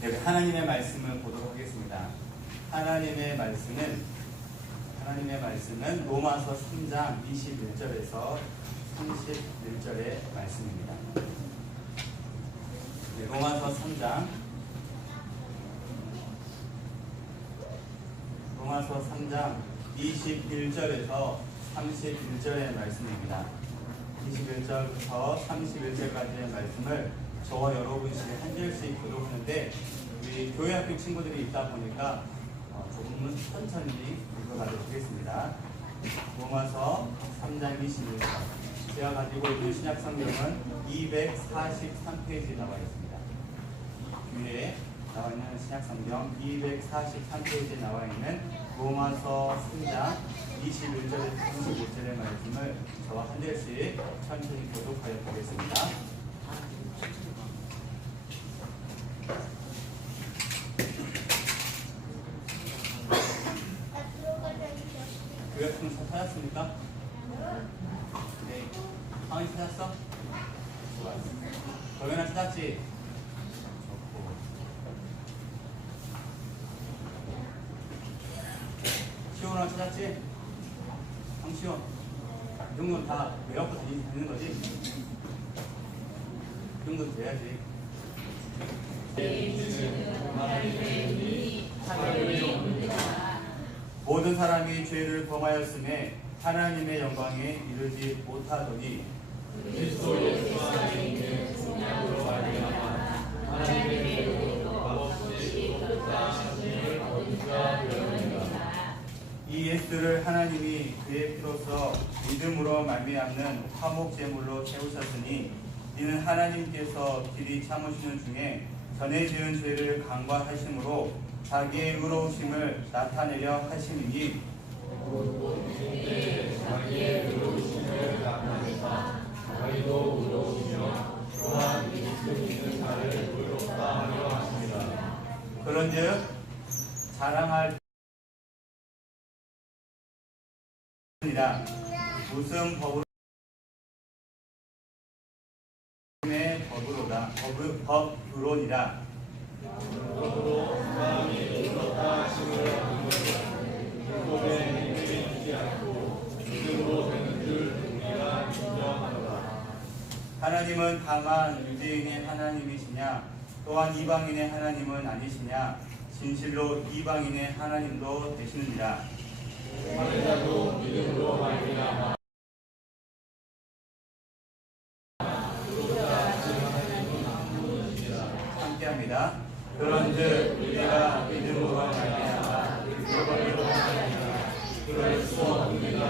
네, 하나님의 말씀을 보도록 하겠습니다. 하나님의 말씀은 로마서 3장 21절에서 31절의 말씀입니다. 네, 로마서 3장 21절에서 31절의 말씀입니다. 21절부터 31절까지의 말씀을 저와 여러분씩 한 절씩 교독하는데 우리 교회학교 친구들이 있다 보니까 조금은 천천히 읽어가도록 하겠습니다. 로마서 3장 21절, 제가 가지고 있는 신약 성경은 243페이지에 나와 있습니다. 위에 나와 있는 신약 성경 243페이지에 나와 있는 로마서 3장 21절에서 35절의 말씀을 저와 한 절씩 천천히 교독하여 보겠습니다. 교역풍선 찾았습니까? 네. 하은이 찾았어? 좋았어. 동현아 찾았지? 좋고. 시원아 찾았지? 황시원. 이 정도는 다 외워서 다니는 거지? 이 정도는 돼야지. 모든 사람이 죄를 범하였음에 하나님의 영광에 이르지 못하더니 그리스도 예수 안에 있는 성령으로 말미암아 하나님의 은혜로 값없이 독자하심을 얻으리라 되었느니라. 이 예수를 하나님이 그의 피로써 믿음으로 말미암는 화목제물로 세우셨으니 이는 하나님께서 길이 참으시는 중에 전에 지은 죄를 강구하심으로 자기의 의로우심을 나타내려 하심이니 자기의 의로우심을 나타내사 저희도 의로우시며 또한 그리스도 믿는 자를 의롭다 하려 하십니다. 그런즉 자랑할 이라 무슨 법으로니라. 법으로 사람이 의롭다 하심을 얻는 것은 율법의 행위를 주지 않고 믿음으로 되는 줄 우리가 인정하노라. 하나님은 다만 유대인의 하나님이시냐 또한 이방인의 하나님은 아니시냐 진실로 이방인의 하나님도 되시느니라. 하늘자도 믿음으로 말미암아 함께합니다. 그런즉 우리가 믿음으로 말미암아 율법으로 말미암아 그럴 수 없느니라.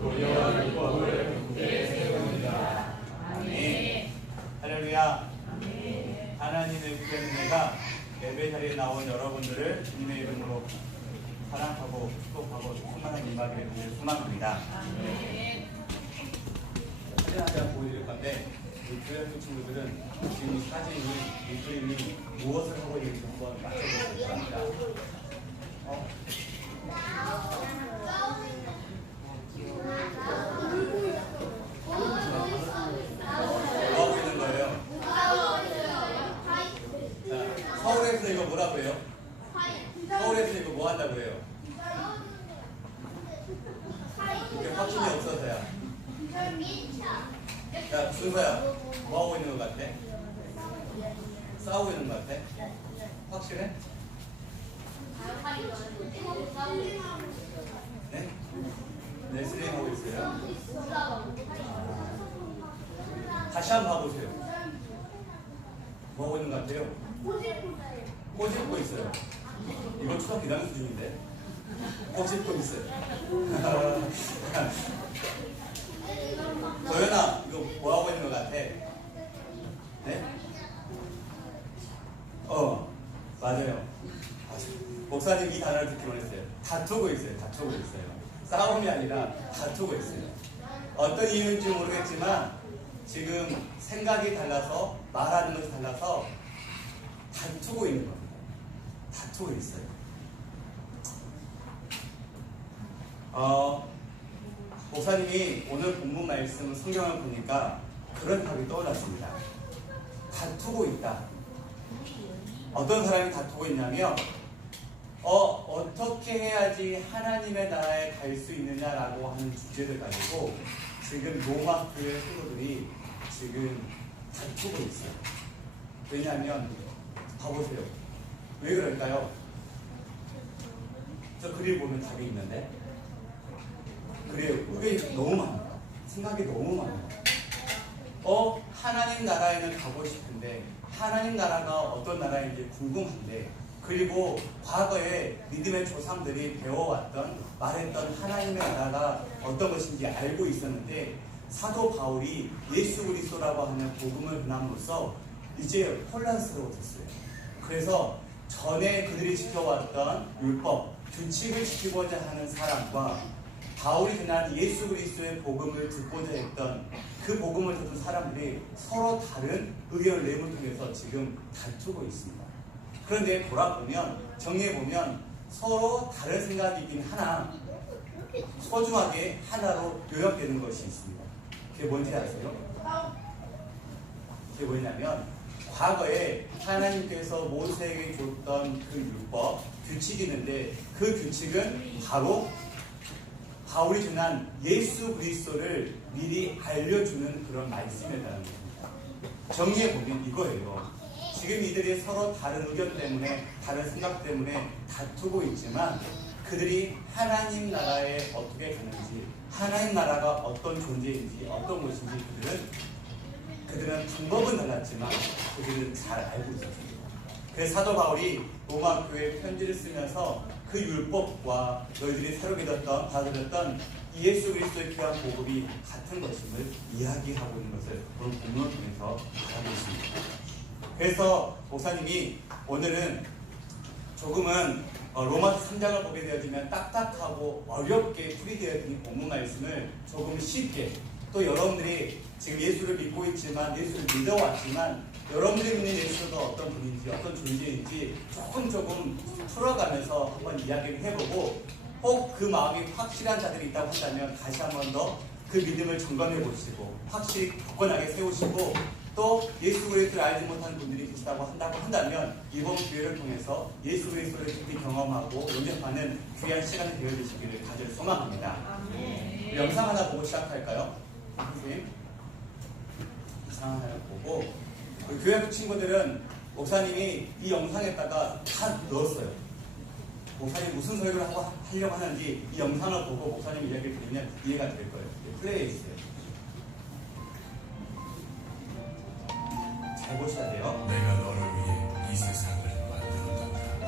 도리어 율법을 굳게 세우느니라. 아멘. 할렐루야. 하나님의 귀한 은혜가 예배 자리에 나온 여러분들을 주님의 이름으로 사랑하고 축복하고 충만한 임하기를 소망합니다. 사진 한 장 보여드릴 건데 우리 교회학교 친구들은 지금 이 사진이 이 그림이 무엇을 하고 있는지 한번 맞춰보시기 바랍니다. 뭐 하고 있는 거예요? 자, 서울에서 이거 뭐라고 해요? 서울에서 이거 뭐 한다고 해요? 이렇게 확신이 없어서야. 야, 순서야, 뭐 하고 있는 것 같아? 싸우고 있는 것 같아? 확실해? 네? 레슬링 하고 있어요? 다시 한번 봐보세요. 뭐 하고 있는 것 같아요? 꽃 입고 있어요. 이건 초등학교 2학년 수준인데 꽃 입고 있어요. 도연아, 이거 뭐 하고 있는 것 같아? 네? 맞아요. 목사님 이 단어를 듣기로 했어요. 다투고 있어요. 싸움이 아니라 다투고 있어요. 어떤 이유인지 모르겠지만 지금 생각이 달라서 말하는 것이 달라서 다투고 있는 겁니다. 다투고 있어요. 목사님이 오늘 본문 말씀 성경을 보니까 그런 답이 떠올랐습니다. 다투고 있다. 어떤 사람이 다투고 있냐면 어떻게 해야지 하나님의 나라에 갈 수 있느냐라고 하는 주제를 가지고 지금 로마 교회 성도들이 지금 다투고 있어요. 왜냐하면 봐보세요. 왜 그럴까요? 저 그림 보면 답이 있는데 그래요. 그게 너무 많아요. 생각이 너무 많아요. 하나님 나라에는 가고 싶은데 하나님 나라가 어떤 나라인지 궁금한데 그리고 과거에 믿음의 조상들이 배워왔던 말했던 하나님의 나라가 어떤 것인지 알고 있었는데 사도 바울이 예수 그리스도라고 하는 복음을 전함으로써 이제 혼란스러워졌어요. 그래서 전에 그들이 지켜왔던 율법, 규칙을 지키고자 하는 사람과 바울이 전한 예수 그리스도의 복음을 듣고자 했던 그 복음을 듣는 사람들이 서로 다른 의견을 내문 통해서 지금 다투고 있습니다. 그런데 돌아보면 정리해보면 서로 다른 생각이긴 하나 소중하게 하나로 요약되는 것이 있습니다. 그게 뭔지 아세요? 그게 뭐냐면 과거에 하나님께서 모세에게 줬던 그 율법, 규칙이 있는데 그 규칙은 바로 바울이 전한 예수 그리스도를 미리 알려주는 그런 말씀이라는 겁니다. 정리해보면 이거예요. 지금 이들이 서로 다른 의견 때문에 다른 생각 때문에 다투고 있지만 그들이 하나님 나라에 어떻게 가는지 하나님 나라가 어떤 존재인지 어떤 것인지 그들은 방법은 달랐지만 그들은 잘 알고 있었습니다. 그래서 사도 바울이 로마 교회에 편지를 쓰면서 그 율법과 너희들이 새로 받아들였던 예수 그리스도의 귀한 복음이 같은 것임을 이야기하고 있는 것을 오늘 본문을 통해서 알고 있습니다. 그래서 목사님이 오늘은 조금은 로마서 3장을 보게 되어지면 딱딱하고 어렵게 풀이되어 있는 본문 말씀을 조금 쉽게 또 여러분들이 지금 예수를 믿고 있지만 예수를 믿어왔지만 여러분들이 믿는 예수가 어떤 분인지 어떤 존재인지 조금 풀어가면서 한번 이야기를 해보고 혹 그 마음이 확실한 자들이 있다고 한다면 다시 한 번 더 그 믿음을 점검해 보시고 확실히 굳건하게 세우시고 또 예수 그리스도를 알지 못하는 분들이 계시다고 한다면 이번 기회를 통해서 예수 그리스도를 깊이 경험하고 영접하는 귀한 시간이 되어주시기를 간절히 소망합니다. 영상 하나 보고 시작할까요? 선생님 영상 하나 보고 교회 친구들은 목사님이 이 영상에다가 다 넣었어요. 목사님 무슨 설교를 하려고 하는지 이 영상을 보고 목사님 이야기를 드리면 이해가 될 거예요. 플레이해 주세요. 잘 보셔야 돼요. 내가 너를 위해 이 세상을 만들었단다.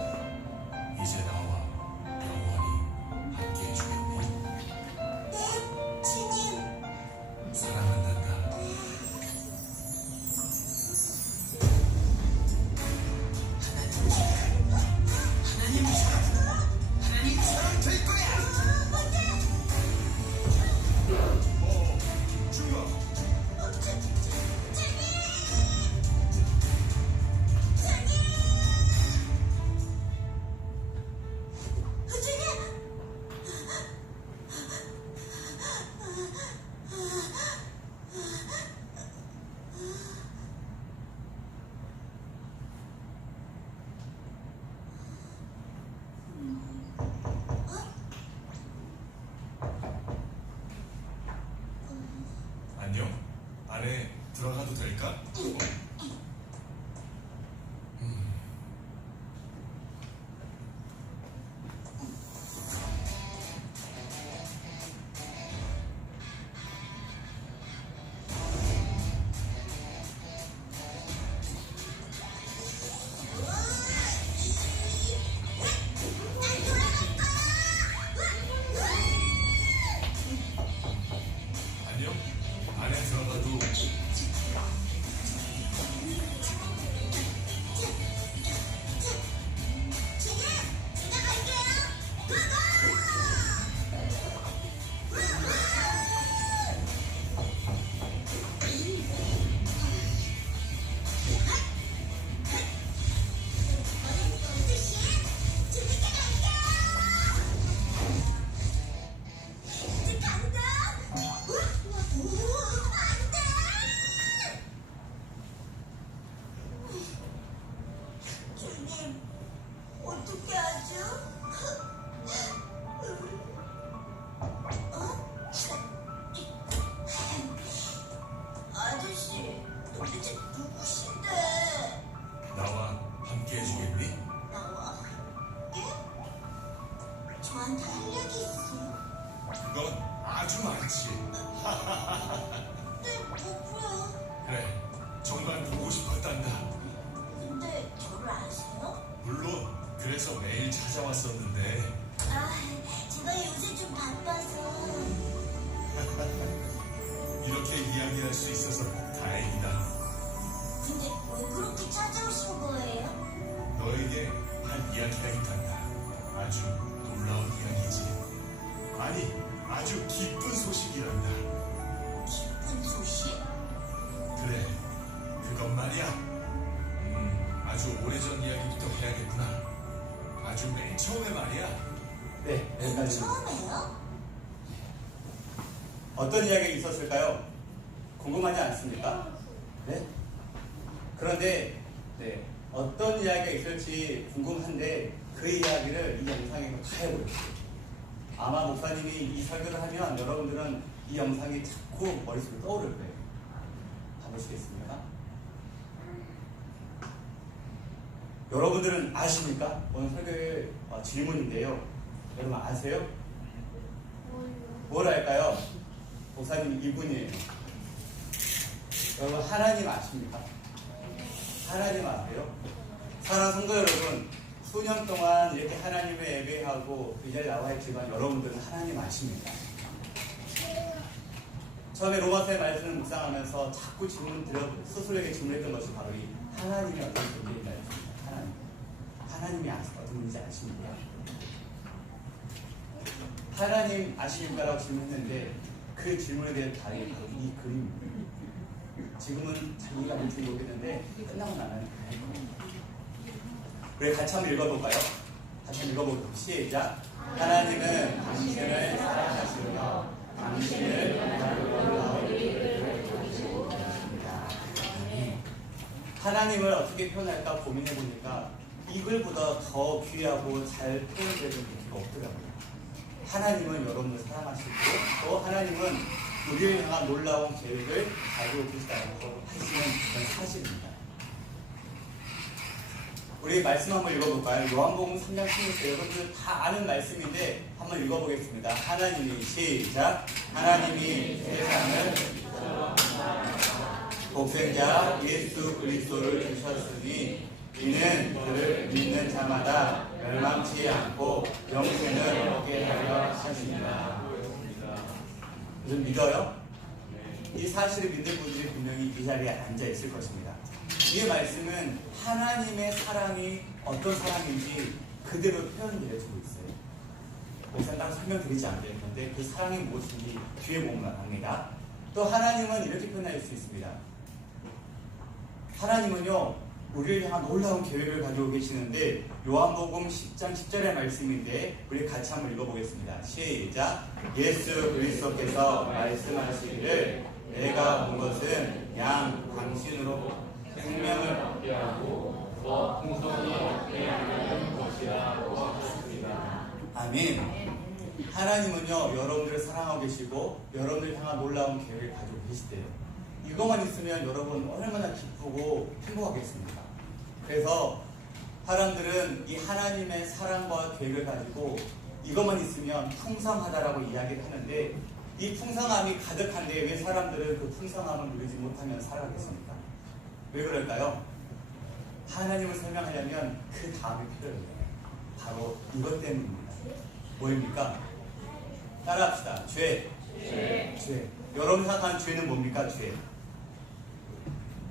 이제 나와 영원히 함께 해주겠네. 네, 주님. 사랑한단다. 하나님처럼 될 거야. 안녕. 안에 들어가도 될까? 안녕. 안에 들어가도 도대체 누구신데? 나와 함께 해주겠니? 나와? 예? 저한테 할 얘기 있어요? 그건 아주 많지. 네, 뭐고요? 그래, 정말 보고 싶었단다. 근데 저를 아세요? 물론 그래서 매일 찾아왔었는데 아, 제가 요새 좀 바빠서. 이렇게 이야기할 수 있어서 다행이다. 근데 왜 그렇게 찾아오신 거예요? 너에게 한 이야기가 있단다. 아주 놀라운 이야기지. 아니, 아주 기쁜 소식이란다. 기쁜 소식? 그래, 그건 말이야. 아주 오래전 이야기부터 해야겠구나. 아주 맨 처음에 말이야. 네, 여기까지. 처음에요? 어떤 이야기가 있었을까요? 궁금하지 않습니까? 네? 그런데 네, 어떤 이야기가 있을지 궁금한데 그 이야기를 이 영상에 다 해보겠습니다. 아마 목사님이 이 설교를 하면 여러분들은 이 영상이 자꾸 머릿속에 떠오를 거예요. 가보시겠습니다. 여러분들은 아십니까? 오늘 설교의 질문인데요. 여러분 아세요? 뭘 할까요? 목사님 이분이에요. 여러분 하나님 아십니까? 하나님 아세요? 사랑하는 성도 여러분, 수년 동안 이렇게 하나님을 예배하고 이 자리에 나와 있지만 여러분들은 하나님 아십니까? 처음에 로마서의 말씀을 묵상하면서 자꾸 스스로에게 질문했던 것이 바로 이 하나님이 어떤 존재인가였습니다. 하나님이 어떤 분인지 아십니까? 하나님 아십니까라고 질문했는데 그 질문에 대한 답이 바로 이 그림입니다. 지금은 자기가 뭔지 모르겠는데 끝나고 나면 알 거예요. 우리 같이 한번 읽어볼까요? 같이 한번 읽어볼까요? 시작! 하나님은 당신을 사랑하시며 당신을 하나님을 어떻게 표현할까 고민해보니까 이글보다 더 귀하고 잘 표현되는 것이 없더라고요. 하나님은 여러분을 사랑하시고 또 하나님은 우리를 향한 놀라운 계획을 가지고 계시다고 하시는 그런 사실입니다. 우리 말씀 한번 읽어볼까요? 요한복음 3장 16절 여러분들 다 아는 말씀인데 한번 읽어보겠습니다. 하나님이 시작! 하나님이 세상을 독생자 예수 그리스도를 주셨으니 이는 그를 믿는 자마다 멸망치 않고 영생을 얻게 하려 하십니다. 요즘 믿어요? 이 사실을 믿는 분들이 분명히 이 자리에 앉아 있을 것입니다. 이 말씀은 하나님의 사랑이 어떤 사랑인지 그대로 표현되어지고 있어요. 목사님 따로 설명드리지 않겠는데 그 사랑이 무엇인지 뒤에 보면 압니다. 또 하나님은 이렇게 표현할 수 있습니다. 하나님은요 우리를 향한 놀라운 계획을 가지고 계시는데 요한복음 10장 10절의 말씀인데 우리 같이 한번 읽어보겠습니다. 시작! 예수 그리스도께서 말씀하시기를 내가 온 것은 양 당신으로 생명을 얻게 하고 더 풍성히 얻게 하려는 것이라고 하셨습니다. 아멘. 하나님은요 여러분들을 사랑하고 계시고 여러분들을 향한 놀라운 계획을 가지고 계시대요. 이것만 있으면 여러분 얼마나 기쁘고 행복하겠습니까? 그래서 사람들은 이 하나님의 사랑과 계획을 가지고 이것만 있으면 풍성하다라고 이야기를 하는데 이 풍성함이 가득한데 왜 사람들은 그 풍성함을 누리지 못하면 살아가겠습니까? 왜 그럴까요? 하나님을 설명하려면 그 다음이 필요해요. 바로 이것 때문입니다. 뭐입니까? 따라합시다. 죄. 여러분 생각하는 죄는 뭡니까? 죄.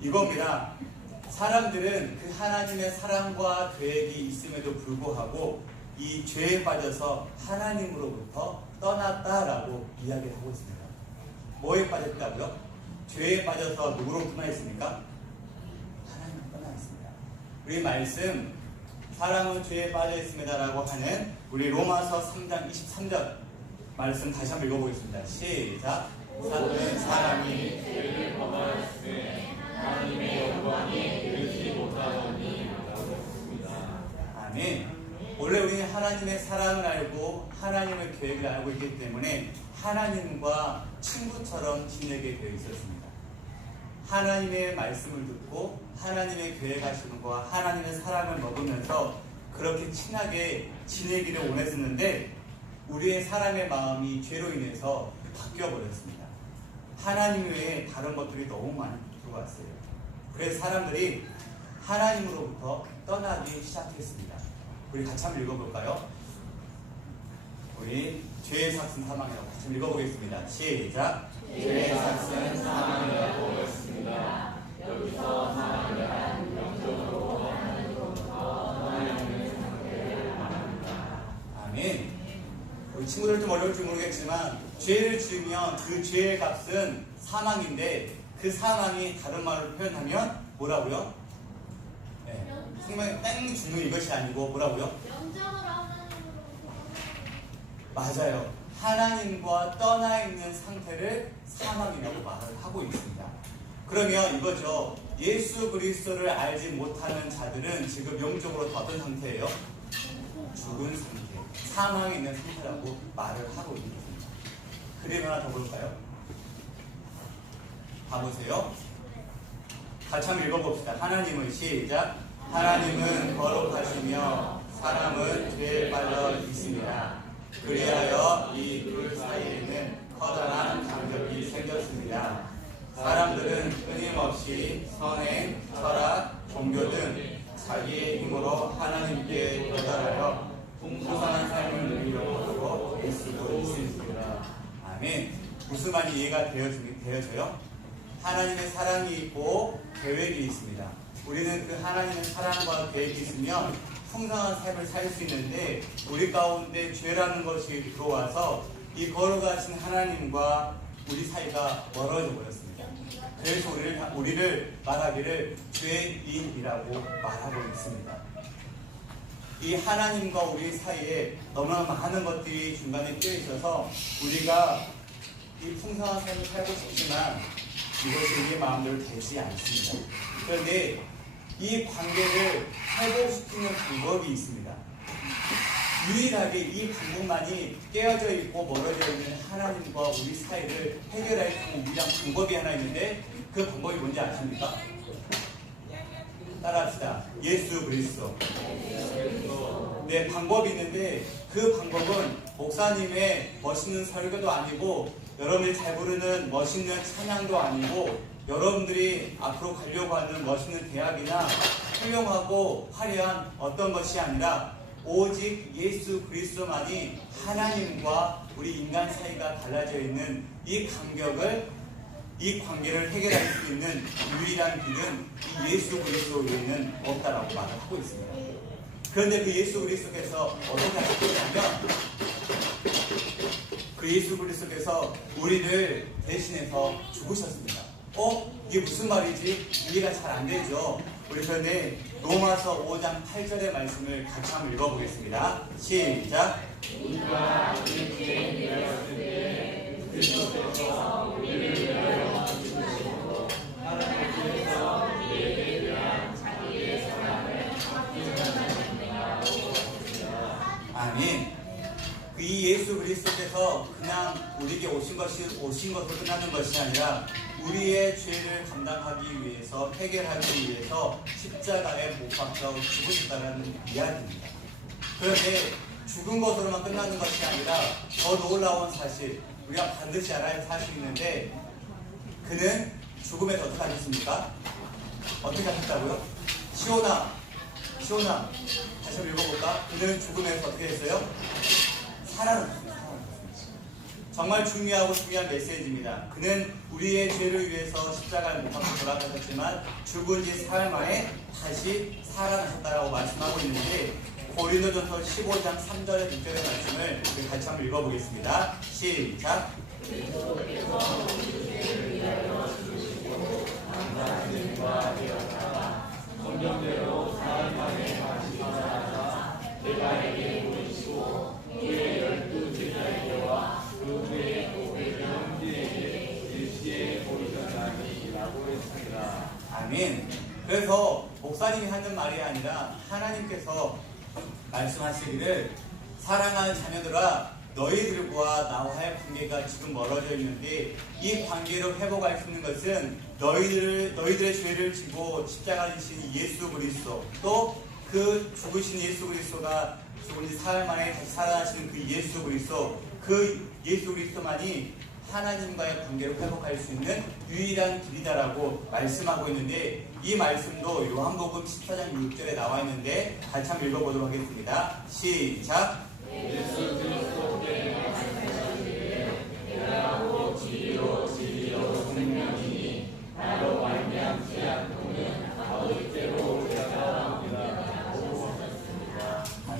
이겁니다. 사람들은 그 하나님의 사랑과 계획이 있음에도 불구하고 이 죄에 빠져서 하나님으로부터 떠났다라고 이야기를 하고 있습니다. 뭐에 빠졌다고요? 죄에 빠져서 누구로 떠나 있습니까? 하나님으로 떠나 있습니다. 우리 말씀 사람은 죄에 빠져 있습니다라고 하는 우리 로마서 3장 23절 말씀 다시 한번 읽어보겠습니다. 시작! 모든 사람이 죄를 범하였으되 하나님의 영광이 이르지 못하더니 나오셨습니다. 아멘. 원래 우리는 하나님의 사랑을 알고 하나님의 계획을 알고 있기 때문에 하나님과 친구처럼 지내게 되어 있었습니다. 하나님의 말씀을 듣고 하나님의 계획하시는 것과 하나님의 사랑을 먹으면서 그렇게 친하게 지내기를 원했었는데 우리의 사람의 마음이 죄로 인해서 바뀌어버렸습니다. 하나님 외에 다른 것들이 너무 많이 들어왔어요. 그래서 사람들이 하나님으로부터 떠나기 시작했습니다. 우리 같이 한번 읽어볼까요? 우리 죄의 삭은 사망이라고 같이 한번 읽어보겠습니다. 시작. 죄의 삭은 사망이라고 했습니다. 여기서 사망이란 영적으로 하나님으로부터 떠나있는 상태를 말합니다. 아멘. 우리 친구들 좀 어려울지 모르겠지만 죄를 지으면 그 죄의 값은 사망인데 그 사망이 다른 말로 표현하면 뭐라고요? 네. 생명이 뺑 죽는 이것이 아니고 뭐라고요? 맞아요. 하나님과 떠나 있는 상태를 사망이라고 말을 하고 있습니다. 그러면 이거죠. 예수 그리스도를 알지 못하는 자들은 지금 영적으로 어떤 상태예요? 죽은 상태, 사망에 있는 상태라고 말을 하고 있는 겁니다. 그림 하나 더 볼까요? 봐보세요. 같이 한번 읽어봅시다. 하나님은 시작. 하나님은 거룩하시며 사람은 죄에 빠져 있습니다. 그리하여 이 둘 사이에는 커다란 간격이 생겼습니다. 사람들은 끊임없이 선행, 철학, 종교 등 자기의 힘으로 하나님께 도달하여 풍성한 삶을 누리려고 하고 애쓰고 있습니다. 아멘. 무슨 말이 이해가 되어져요? 하나님의 사랑이 있고 계획이 있습니다. 우리는 그 하나님의 사랑과 계획이 있으면 풍성한 삶을 살 수 있는데 우리 가운데 죄라는 것이 들어와서 이 거룩하신 하나님과 우리 사이가 멀어져 버렸습니다. 그래서 우리를 말하기를 죄인이라고 말하고 있습니다. 이 하나님과 우리 사이에 너무나 많은 것들이 중간에 끼어 있어서 우리가 이 풍성한 삶을 살고 싶지만 이것이 우리의 마음대로 되지 않습니다. 그런데 이 관계를 회복시키는 방법이 있습니다. 유일하게 이 방법만이 깨어져 있고 멀어져 있는 하나님과 우리 사이를 해결할 수 있는 유일한 방법이 하나 있는데 그 방법이 뭔지 아십니까? 따라합시다. 예수 그리스도. 네, 방법이 있는데 그 방법은 목사님의 멋있는 설교도 아니고 여러분이 잘 부르는 멋있는 찬양도 아니고 여러분들이 앞으로 가려고 하는 멋있는 대학이나 훌륭하고 화려한 어떤 것이 아니라 오직 예수 그리스도만이 하나님과 우리 인간 사이가 달라져 있는 이 관계를 해결할 수 있는 유일한 길은 이 예수 그리스도 외에는 없다라고 말을 하고 있습니다. 그런데 그 예수 그리스도께서 어떻게 하셨냐면 그 예수 그리스도께서 우리를 대신해서 죽으셨습니다. 이게 무슨 말이지? 이해가 잘 안 되죠? 우리 그런데 로마서 5장 8절의 말씀을 같이 한번 읽어보겠습니다. 시작. 우리가 죄인 되었을 때 그리스도께서 우리를 위하여 죽으시고 하나님께서 우리에게 대한 자기의 사랑을 확증하셨느냐고 하셨습니다. 아멘. 이 예수 그리스도께서 그냥 우리에게 오신 것으로 끝나는 것이 아니라 우리의 죄를 감당하기 위해서 해결하기 위해서 십자가에 못 박혀 죽으셨다는 이야기입니다. 그런데 죽은 것으로만 끝나는 것이 아니라 더 놀라운 사실, 우리가 반드시 알아야 할 사실이 있는데 그는 죽음에서 어떻게 하셨습니까? 어떻게 하셨다고요? 시온아 다시 한번 읽어볼까? 그는 죽음에서 어떻게 했어요? 살아났습니다. 정말 중요한 메시지입니다. 그는 우리의 죄를 위해서 십자가에 못 박혀 돌아가셨지만 죽은 지 사흘 만에 다시 살아나셨다고 말씀하고 있는데 고린도전서 15장 3절에 6절의 말씀을 같이 한번 읽어보겠습니다. 시작. 그리스도께서 우리 죄를 위하여 죽으시고 감사하심과 되었다가 성경대로 사흘 만에 다시 살아나사 내가에게 보이시고 후에 12 제자에게와 그 후에 500명 형제에게 일시에 보이셨나니라고 했습니다. 아멘. 그래서 목사님이 하는 말이 아니라 하나님께서 말씀하시기를 사랑하는 자녀들아 너희들과 나와의 관계가 지금 멀어져 있는데 이 관계를 회복할 수 있는 것은 너희들의 죄를 지고 십자가에 지신 예수 그리스도 또 그 죽으신 예수 그리스도가 죽은 지 사흘 만에 다시 살아나시는 그 예수 그리스도 그 예수 그리스도만이 하나님과의 관계를 회복할 수 있는 유일한 길이다라고 말씀하고 있는데 이 말씀도 요한복음 14장 6절에 나와 있는데 같이 한번 읽어보도록 하겠습니다. 시작. 예수 그리스도께 말씀하시기를 내가 진리로 생명이니 나로 말미암지 않고는 아버지께로 올라가옵니다.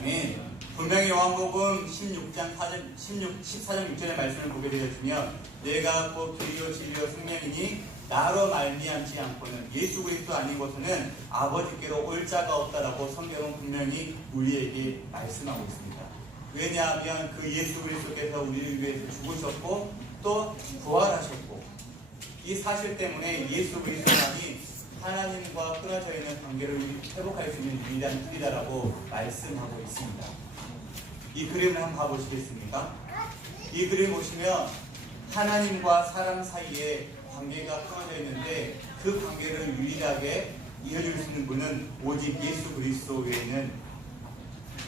아멘. 분명히 요한복음 14장 6절의 말씀을 보게 되었으면 내가 곧 길이요 진리요 생명이니 나로 말미암지 않고는 예수 그리스도 아니고서는 아버지께로 올 자가 없다라고 성경은 분명히 우리에게 말씀하고 있습니다. 왜냐하면 그 예수 그리스도께서 우리를 위해서 죽으셨고 또 부활하셨고 이 사실 때문에 예수 그리스도만이 하나님과 끊어져 있는 관계를 회복할 수 있는 유일한 길이다라고 말씀하고 있습니다. 이 그림을 한번 봐보시겠습니까? 이 그림 보시면 하나님과 사람 사이에 관계가 끊어져 있는데 그 관계를 유일하게 이어줄 수 있는 분은 오직 예수 그리스도 외에는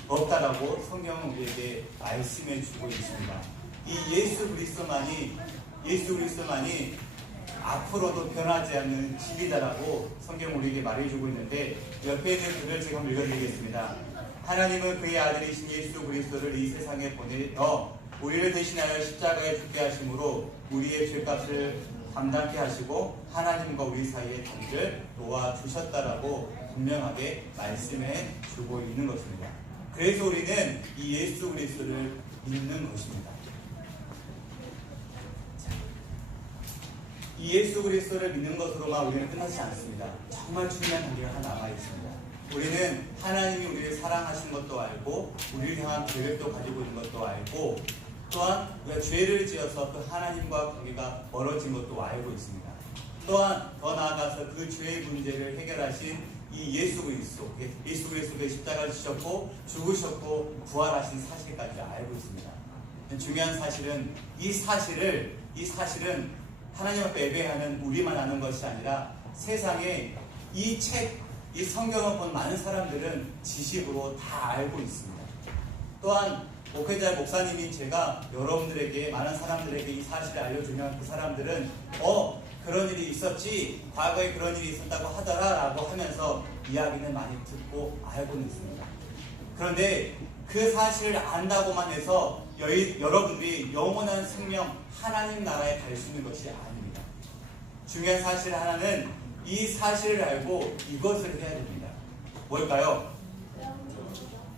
없다라고 성경은 우리에게 말씀해 주고 있습니다. 이 예수 그리스도만이 앞으로도 변하지 않는 진리다라고 성경은 우리에게 말해주고 있는데 옆에 있는 글을 제가 한번 읽어드리겠습니다. 하나님은 그의 아들이신 예수 그리스도를 이 세상에 보내어 우리를 대신하여 십자가에 죽게 하심으로 우리의 죄값을 담당케 하시고 하나님과 우리 사이의 관계를 놓아주셨다라고 분명하게 말씀해 주고 있는 것입니다. 그래서 우리는 이 예수 그리스도를 믿는 것입니다. 이 예수 그리스도를 믿는 것으로만 우리는 끝나지 않습니다. 정말 중요한 관계가 하나 남아있습니다. 우리는 하나님이 우리를 사랑하시는 것도 알고 우리를 향한 계획도 가지고 있는 것도 알고 또한 우리가 죄를 지어서 그 하나님과 관계가 멀어진 것도 알고 있습니다. 또한 더 나아가서 그 죄의 문제를 해결하신 이 예수 그리스도의 십자가를 지셨고 죽으셨고 부활하신 사실까지 알고 있습니다. 중요한 사실은 이 사실은 하나님 앞에 예배하는 우리만 아는 것이 아니라 세상에 이 성경을 본 많은 사람들은 지식으로 다 알고 있습니다. 또한 목회자 목사님인 제가 여러분들에게 많은 사람들에게 이 사실을 알려주면 그 사람들은 그런 일이 있었지 과거에 그런 일이 있었다고 하더라 라고 하면서 이야기는 많이 듣고 알고는 있습니다. 그런데 그 사실을 안다고만 해서 여러분들이 영원한 생명 하나님 나라에 갈 수 있는 것이 아닙니다. 중요한 사실 하나는 이 사실을 알고 이것을 해야 됩니다. 뭘까요?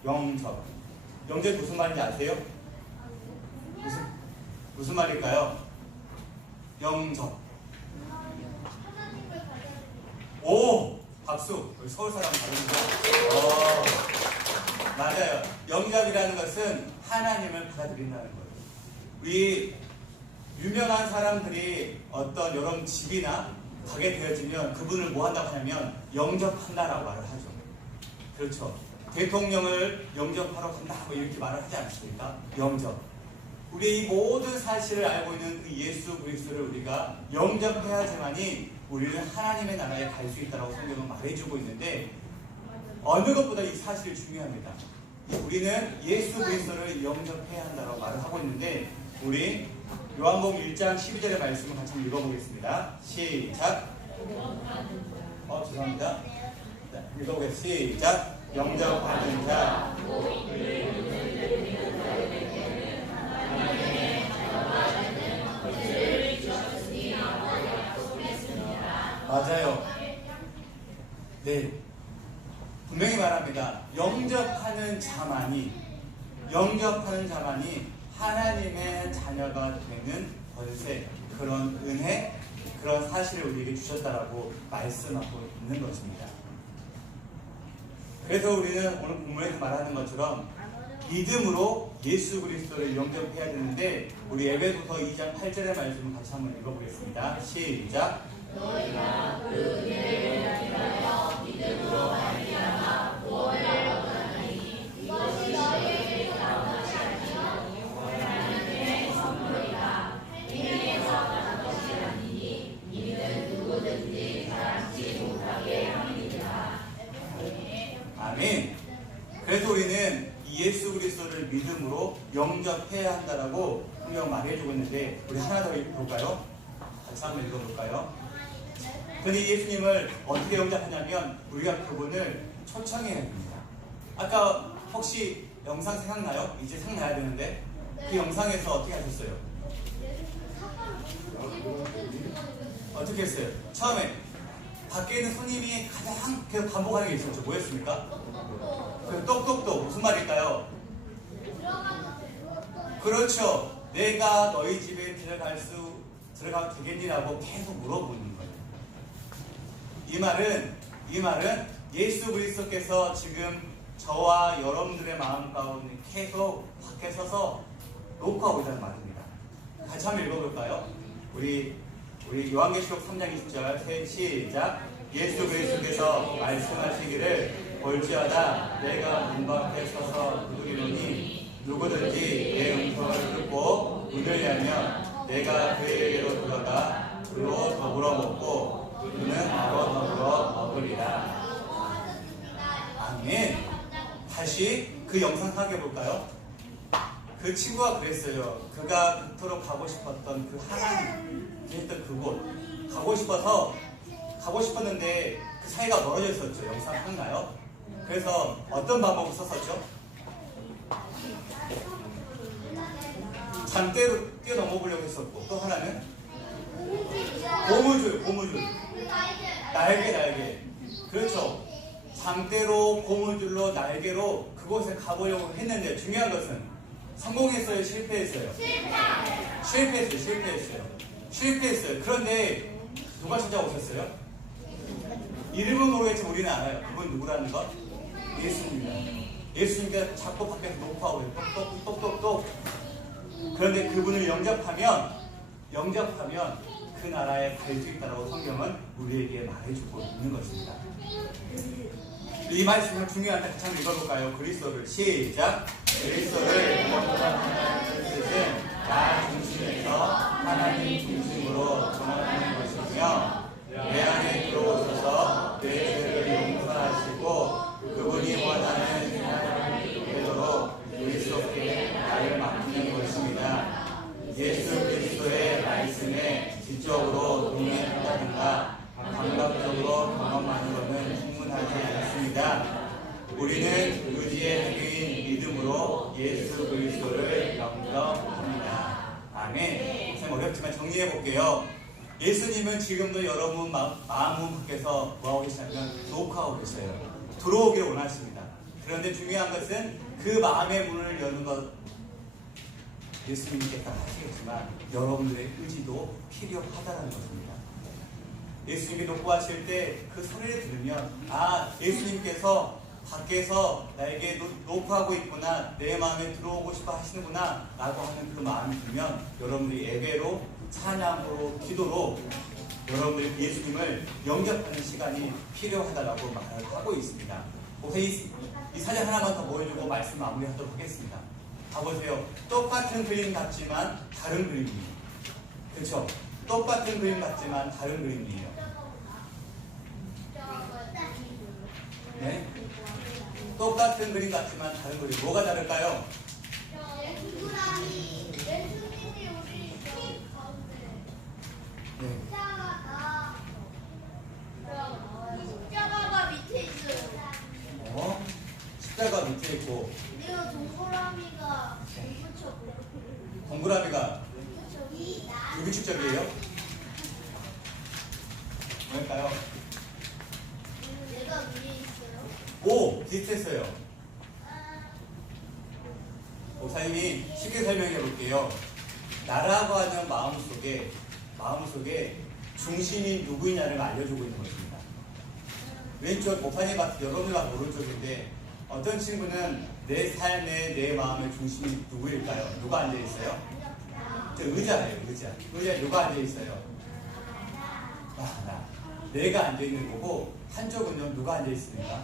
영접. 영접이 무슨 말인지 아세요? 무슨 말일까요? 영접. 오! 박수! 우리 서울 사람 다릅니다. 맞아요. 영접이라는 것은 하나님을 받아들인다는 거예요. 우리 유명한 사람들이 어떤 여러분 집이나 가게 되어지면 그분을 뭐 한다고 하냐면 영접한다라고 말을 하죠. 그렇죠. 대통령을 영접하러 간다고 이렇게 말을 하지 않습니까? 영접. 우리 이 모든 사실을 알고 있는 그 예수 그리스도를 우리가 영접해야지만이 우리는 하나님의 나라에 갈 수 있다고 성경은 말해주고 있는데 어느 것보다 이 사실이 중요합니다. 우리는 예수 그리스도를 영접해야 한다고 말을 하고 있는데 우리 요한복음 1장 12절의 말씀을 같이 한번 읽어보겠습니다. 시작. 죄송합니다. 읽어보겠습니다. 시작. 영접하는 자 맞아요. 네, 분명히 말합니다. 영접하는 자만이 하나님의 자녀가 되는 권세, 그런 은혜, 그런 사실을 우리에게 주셨다라고 말씀하고 있는 것입니다. 그래서 우리는 오늘 본문에서 말하는 것처럼 믿음으로 예수 그리스도를 영접해야 되는데 우리 에베소서 2장 8절의 말씀을 같이 한번 읽어보겠습니다. 시작. 너희가 그 은혜를 받아 믿음으로 말미암아 구원을 얻었나니 이것이 너희에게 나온 것이 아니요 그래서 우리는 이 예수 그리스도를 믿음으로 영접해야 한다라고 성경 말해주고 있는데 우리 하나 더 볼까요? 같이 한번 읽어볼까요? 근데 예수님을 어떻게 영접하냐면 우리가 그분을 초청해야 됩니다. 아까 혹시 영상 생각나요? 이제 생각나야 되는데 그 영상에서 어떻게 하셨어요? 어떻게 했어요? 처음에 밖에 있는 손님이 가장 계속 반복하는 게 있었죠. 뭐였습니까? 그 똑똑똑 무슨 말일까요? 그렇죠. 내가 너희 집에 들어가도 되겠니라고 계속 물어보는 거예요. 이 말은 예수 그리스도께서 지금 저와 여러분들의 마음 가운데 계속 밖에 서서 녹화하고 있다는 말입니다. 같이 한번 읽어볼까요? 우리 요한계시록 3장 20절 시작. 예수 그리스도께서 말씀하시기를 볼지어다 내가 문 밖에 서서 두드리노니 누구든지 내 음성을 듣고 문을 열면 내가 그에게로 들어가 그로 더불어 먹고 그는 나로 더불어 먹으리라. 아멘. 다시 그 영상 확인해 볼까요? 그 친구가 그랬어요. 그가 그토록 가고 싶었던 그 하나님 했던 그곳 가고 싶었는데 그 사이가 멀어져 있었죠. 영상 한가요? 그래서 어떤 방법을 썼었죠? 잠대로 뛰어넘어 보려고 했었고 또 하나는 고무줄 날개 그렇죠. 잠대로 고무줄로 날개로 그곳에 가보려고 했는데 중요한 것은 성공했어요? 실패했어요? 실패했어요. 그런데 누가 찾아오셨어요? 이름은 모르겠지만 우리는 알아요. 그분 누구라는 것? 예수님입니다. 예수님께서 자꾸 밖에서 녹화하고 똑똑똑 그런데 그분을 영접하면 그 나라에 갈 수 있다고 성경은 우리에게 말해주고 있는 것입니다. 이 말씀은 중요한데 같이 한번 읽어볼까요? 그리스도를 시작. 그리스도를 영접하는 뜻은 나 중심에서 하나님 중심으로 전환하는 것이며 내 안에 들어오셔서 내 죄를 용서하시고 그분이 원하는 생활을 되도록 그리스도께 나를 맡기는 것입니다. 예수 그리스도의 말씀에 지적으로 동의한다든가 감각적으로 경험하는 것은 충분하지 않습니다. 우리는 의지의 행위인 믿음으로 예수 그리스도를 영접합니다. 아멘. 참 어렵지만 정리해 볼게요. 예수님은 지금도 여러분 마음 밖에서 뭐하고 계시냐면 녹화하고 계세요. 들어오기를 원하십니다. 그런데 중요한 것은 그 마음의 문을 여는 것 예수님께서 하시겠지만 여러분들의 의지도 필요하다는 것입니다. 예수님이 녹화하실 때 그 소리를 들으면 예수님께서 밖에서 나에게 녹화하고 있구나, 내 마음에 들어오고 싶어 하시는구나 라고 하는 그 마음이 들면 여러분들이 예배로, 찬양으로, 기도로 여러분들이 예수님을 영접하는 시간이 필요하다라고 말을 하고 있습니다. 이 사진 하나만 더 보여주고 말씀 마무리하도록 하겠습니다. 가보세요. 똑같은 그림 같지만 다른 그림이에요. 그렇죠? 똑같은 그림 같지만 다른 그림이에요. 네? 똑같은 그림 같지만 다른 그림. 뭐가 다를까요? 동그라미 예수님이 우리 집 가운데 네. 십자가가 밑에 있어요. 십자가 밑에 있고 그리고 동그라미가 붙였고 동그라미가 유기축적이에요? 뭘까요? 내가 위에 있어요. 오! 비슷했어요. 목사님이 쉽게 설명해 볼게요. 나라고 하는 마음속에 중심이 누구이냐를 알려주고 있는 것입니다. 왼쪽 목사님 같은 여러분들 같은 오른쪽인데 어떤 친구는 내 삶의 내 마음의 중심이 누구일까요? 누가 앉아있어요? 저 의자예요. 의자에 누가 앉아있어요? 나. 내가 앉아있는 거고 한쪽은요 누가 앉아있습니까?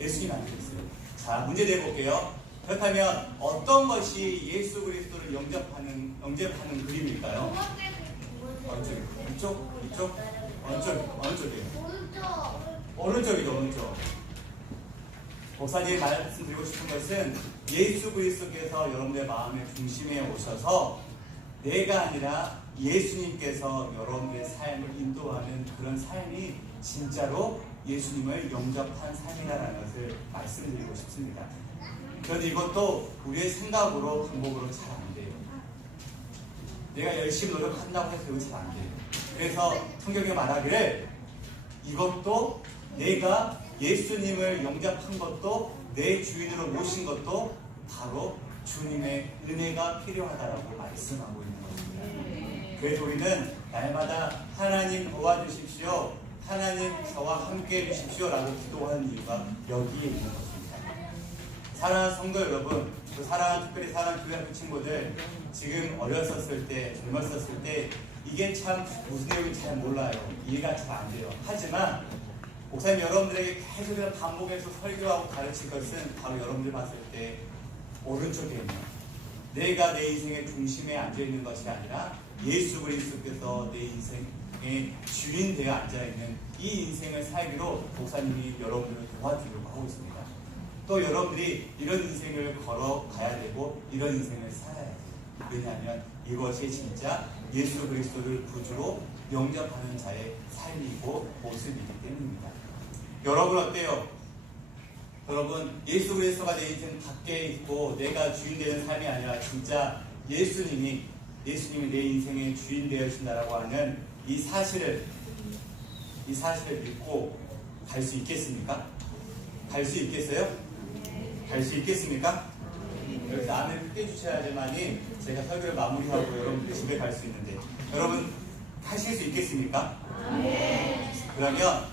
예수님 앉아있어요. 자, 문제 내볼게요. 그렇다면 어떤 것이 예수 그리스도를 영접하는 그림일까요? 어느 쪽이요? 이쪽? 어느 쪽이에요? 오른쪽. 오른쪽이죠, 오른쪽. 목사님이 말씀드리고 싶은 것은 예수 그리스도께서 여러분의 마음의 중심에 오셔서 내가 아니라 예수님께서 여러분의 삶을 인도하는 그런 삶이 진짜로 예수님을 영접한 삶이라는 것을 말씀드리고 싶습니다. 그런데 이것도 우리의 생각으로 방법으로 잘 안 돼요. 내가 열심히 노력한다고 해서 이거 잘 안 돼요. 그래서 성경에 말하기를 이것도 내가 예수님을 영접한 것도 내 주인으로 모신 것도 바로 주님의 은혜가 필요하다라고 말씀하고 있는 것입니다. 그래서 우리는 날마다 하나님 도와주십시오, 하나님 저와 함께 해주십시오 라고 기도하는 이유가 여기에 있는 것입니다. 사랑하는 성도 여러분, 특별히 사랑하는 교회학교 친구들, 지금 어렸었을 때, 젊었었을 때 이게 참 무슨 내용인지 잘 몰라요. 이해가 잘 안 돼요. 하지만 목사님 여러분들에게 계속 반복해서 설교하고 가르칠 것은 바로 여러분들 봤을 때 오른쪽에 있는 내가 내 인생의 중심에 앉아있는 것이 아니라 예수 그리스도께서 내 인생의 주인 되어 앉아있는 이 인생을 살기로 목사님이 여러분들을 도와주려고 하고 있습니다. 또 여러분들이 이런 인생을 걸어가야 되고 이런 인생을 살아야 돼요. 왜냐하면 이것이 진짜 예수 그리스도를 구주로 영접하는 자의 삶이고 모습이기 때문입니다. 여러분 어때요? 여러분 예수 그리스도가 내 인생 밖에 있고 내가 주인 되는 삶이 아니라 진짜 예수님이 내 인생의 주인 되어신다라고 하는 이 사실을 믿고 갈 수 있겠습니까? 갈 수 있겠어요? 갈 수 있겠습니까? 여기서 안을 크게 주셔야지만이 제가 설교를 마무리하고 여러분 집에 갈 수 있는데 여러분 하실 수 있겠습니까? 그러면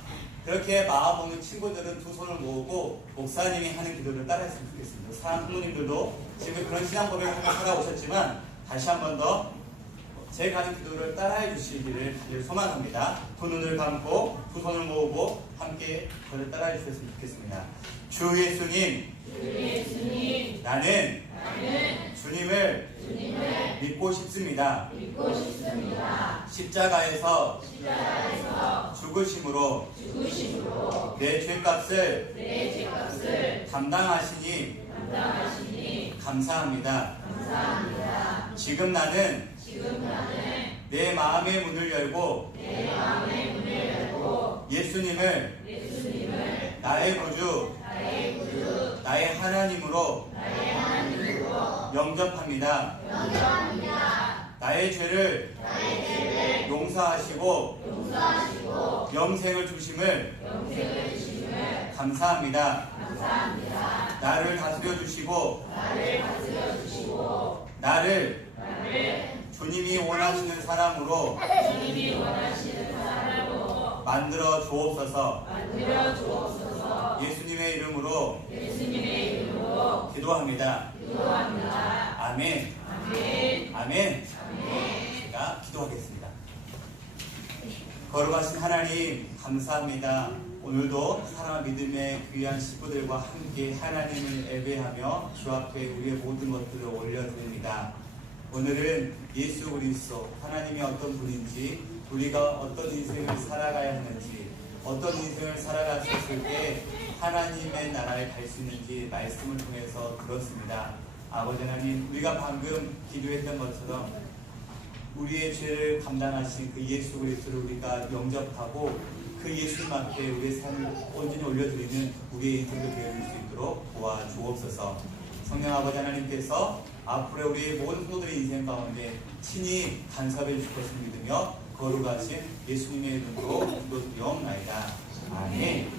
그렇게 마음 먹는 친구들은 두 손을 모으고 목사님이 하는 기도를 따라했으면 좋겠습니다. 사랑하는 부모님들도 지금 그런 신앙 고백을 살아오셨지만 다시 한 번 더 제가 하는 기도를 따라해 주시기를 소망합니다. 두 눈을 감고 두 손을 모으고 함께 저를 따라해 주셨으면 좋겠습니다. 주 예수님, 나는 주님을 믿고 싶습니다. 십자가에서 죽으심으로 내 죄값을 담당하시니 감사합니다. 지금 나는 내 마음의 문을 열고 예수님을 나의 구주, 나의 하나님으로 영접합니다. 나의 죄를 용서하시고 영생을 주심을 감사합니다. 나를 다스려 주시고 나를 주님이 원하시는 사람으로 만들어 주옵소서. 예수님의 이름으로 기도합니다. 아멘. 아멘. 제가 기도하겠습니다. 거룩하신 하나님 감사합니다. 오늘도 사랑과 믿음의 귀한 식구들과 함께 하나님을 예배하며 주 앞에 우리의 모든 것들을 올려드립니다. 오늘은 예수 그리스도 하나님이 어떤 분인지, 우리가 어떤 인생을 살아가야 하는지, 어떤 인생을 살아갔을 때 하나님의 나라에 갈 수 있는지 말씀을 통해서 들었습니다. 아버지 하나님, 우리가 방금 기도했던 것처럼 우리의 죄를 감당하신 그 예수 그리스도를 우리가 영접하고 그 예수님 앞에 우리의 삶을 온전히 올려드리는 우리의 인생도 되어줄 수 있도록 도와주옵소서. 성령 아버지 하나님께서 앞으로 우리의 모든 성도들의 인생 가운데 친히 간섭해 주실 것을 믿으며 거룩하신 예수님의 이름으로 기도드리옵나이다. 아멘.